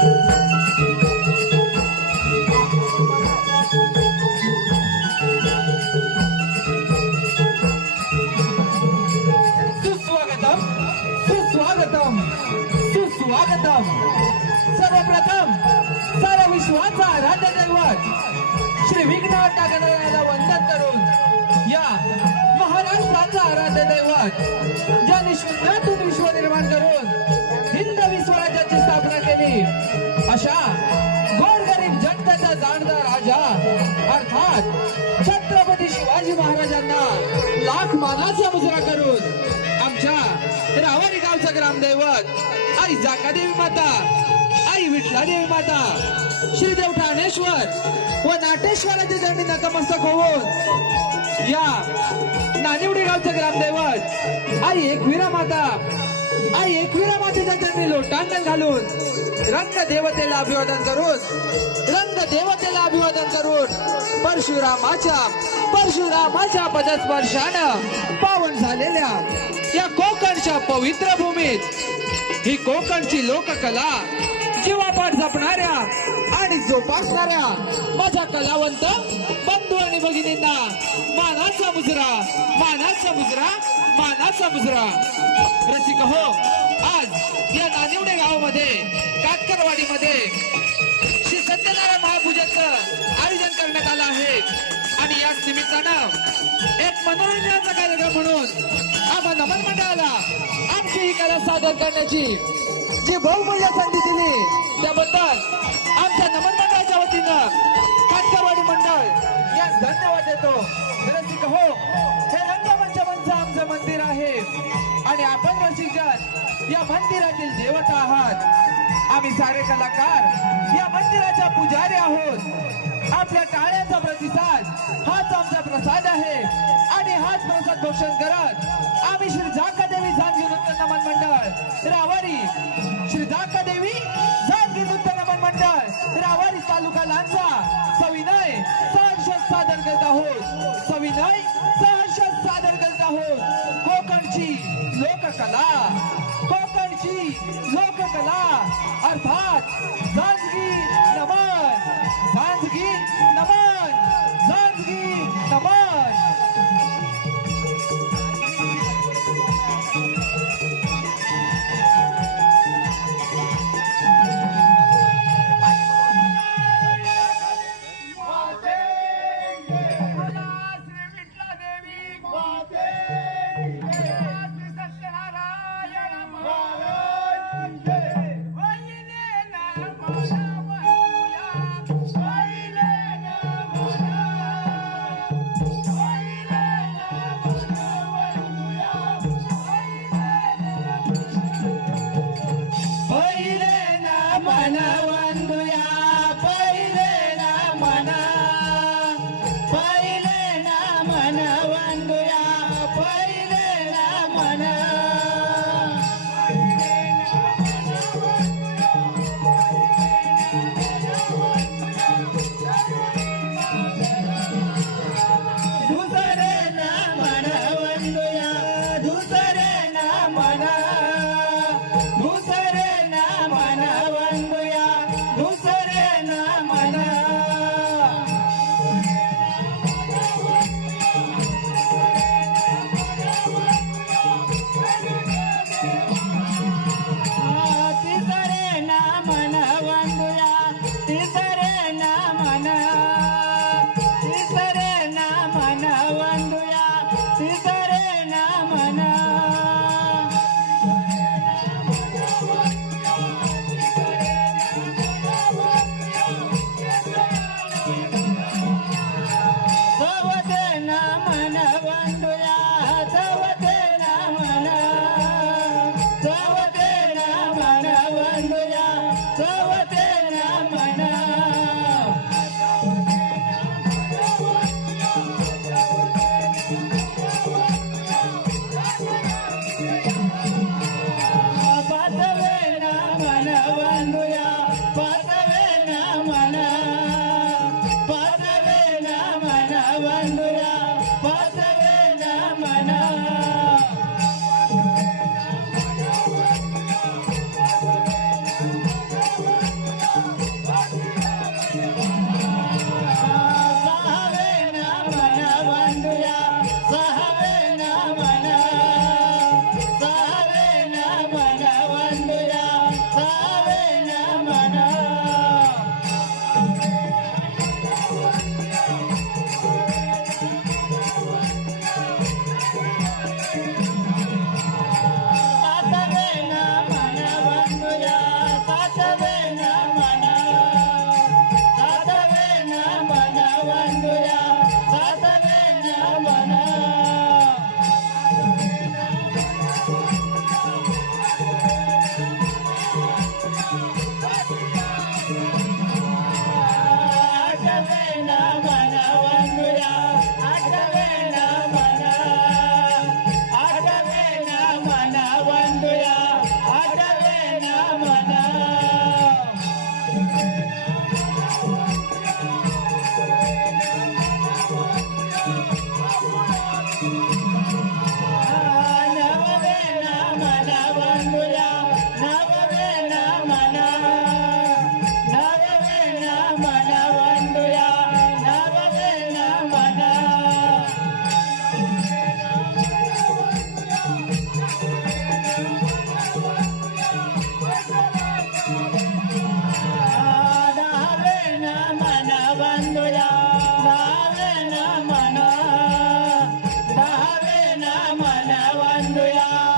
सुस्वागतम सर्वप्रथम सर्व विश्वाचा आराध्य दैवत श्री विघ्नहर्ता गणरायाला वंदन करून या महाराष्ट्राचा आराध्य दैवत ज्यांनी निशुद्धातून विश्व निर्माण करून हिंदवी विश्वराज्याची स्थापना केली. अशा गोरगरीब जनतेचा जाणता राजा. अर्थात छत्रपती शिवाजी महाराजांना लाख मानाचा मुजरा करून आमच्या रावारी गावचं ग्रामदैवत आई जाकादेवी माता आई विठलादेवी माता श्रीदेव ठाणेश्वर व नाटेश्वराचे चरणी नतमस्तक होऊन या नानिवडी गावचं ग्रामदैवत आई एकवीरा माता एकविरा मातेच्या त्यांनी लोटांगण घालून रंग देवतेला अभिवादन करून रंग देवतेला अभिवादन करून परशुरामाच्या परशुरामाच्या पदस्पर्शानं पावन झालेल्या या कोकणच्या पवित्र भूमीत ही कोकणची लोककला जीवापाठ जपणाऱ्या आणि जोपासणाऱ्या माझ्या कलावंत बंधू भगिनींना मानाचा मुजरा मानाचा मुजरा मानाचा मुजरा. रसिक हो आज या नानिवडे गावामध्ये कातकरवाडीमध्ये श्री सत्यनारायण महापूजेचं आयोजन करण्यात आलं आहे. आणि याच निमित्तानं एक मनोरंजनाचा कार्यक्रम म्हणून आम्हा नमन मंडळाला आमची ही कला सादर करण्याची जी बहुमूल्य संधी दिली त्याबद्दल आमच्या नमन मंडळाच्या वतीनं कातकरवाडी मंडळ धन्यवाद देतो. रसिक हो हे रंगमंच आमचं मंदिर आहे. आणि आपण रसिकजन या मंदिरातील देवता आहात. आम्ही सारे कलाकार या मंदिराच्या पुजारी आहोत. आपल्या टाळ्याचा प्रतिसाद हाच आमचा प्रसाद आहे. आणि हाच प्रसाद भक्षण करत आम्ही श्री आहोत कोकणची लोककला. But one, मन बांधूया